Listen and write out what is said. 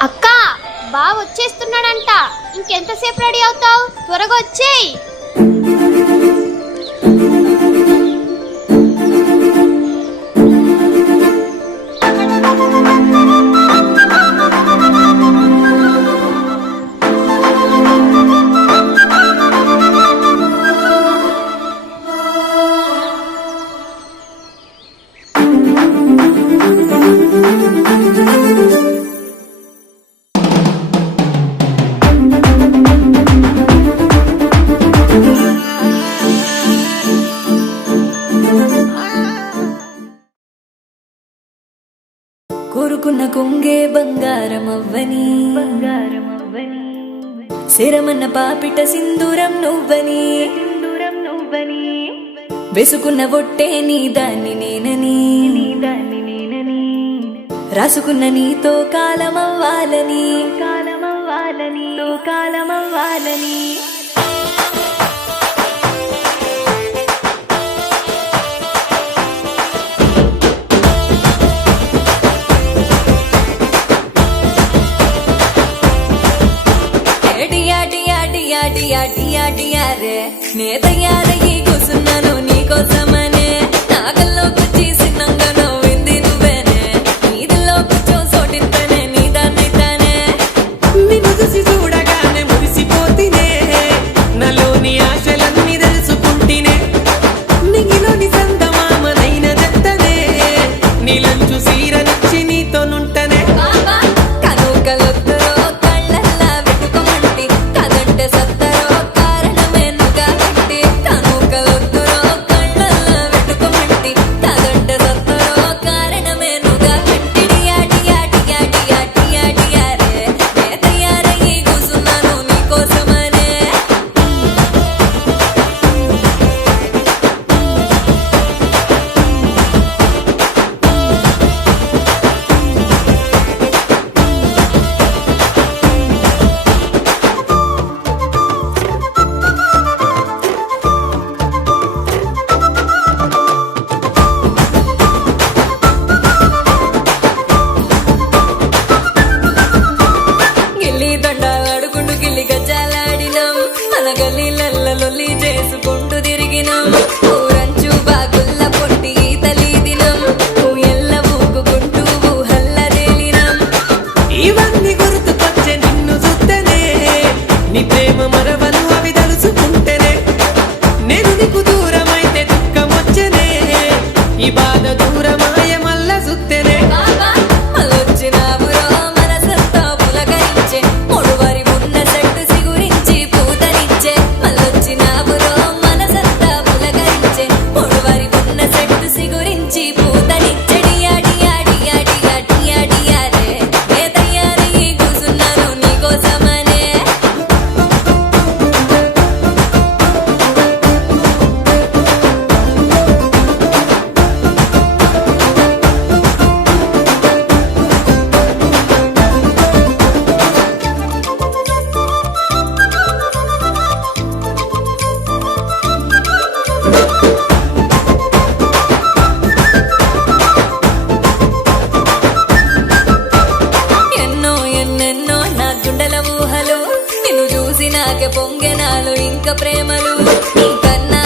అక్క, బావ వచ్చేస్తున్నాడంట. ఇంకెంతసేపు రెడీ అవుతావు? త్వరగా వచ్చేయ్. కోరుకున్న కొంగే బంగారమవ్వని శరమన్న పాపిట సింధూరం నువ్వని వేసుకున్న ఒట్టే నీ దాన్ని నేనని రాసుకున్న నీతో కాలమవ్వాలని నే తయారయ్యి కూసున్నాను నీకోసమనే నాగల్లో కుచ్చి సిన్నంగా నవ్వింది నువ్వేనే నీదిలో కూర్చో సోటింతనే నీ దాన్నైతానే నిన్ను చూసి చూడగానే మురిసిపోతినే నాలోని ఆశలన్నీ తెలుసుకుంటేనే నిగిలోని సందమామనైన దత్తనే నీలంచు సీరనిచ్చి నీతోనుంటనే కనుకలొద్దరో కళ్ళల్లా వెతుకమంటి కదంటే సత్తరో కారణమే నుగా కట్టి కనుకలొద్దరో కళ్ళల్లా వెతుకమంటి కదంటే సత్తరో కారణమే నుగా కట్టి డియారే నే తయారయ్యి కూసున్నాను నీకోసమనే గిల్లి దండాలాడుకుంటూ గిల్లి గజ్జాలాడినాం మన గల్లీలల్ల లొల్లి చేసుకుంటూ తిరిగినాం ఊరంచు బాగుల్ల పొట్టి ఈతలీదినాం ఊయల్ల ఊగుకుంటూ ఊహల్ల తేలినాం ఇవన్నీ గుర్తుకొచ్చే నిన్ను చూస్తేనే నీ ప్రేమ మరవను అవి తలుచుకుంటేనే నేను నీకు దూరమైతే దుఃఖమొచ్చనే ఈ బాధ దూరమాయ మల్ల చూస్తేనే మళ్ళొచ్చినావురో మనసంతా పులకరించే ముడువరి ఉన్న చెట్టు సిగురించి పూతనిచ్చే మళ్ళొచ్చినావురో మనసంతా పులకరించే ముడువరి ఉన్న చెట్టు సిగురించి పూతనిచ్చే డియారే నే తయారయ్యి కూసున్నాను నీకోసమనే ఎన్నెన్నో నా గుండెల ఊహలు నిన్ను చూసి నాకే పొంగెనాలు ఇంకా ప్రేమలు నీ కన్నా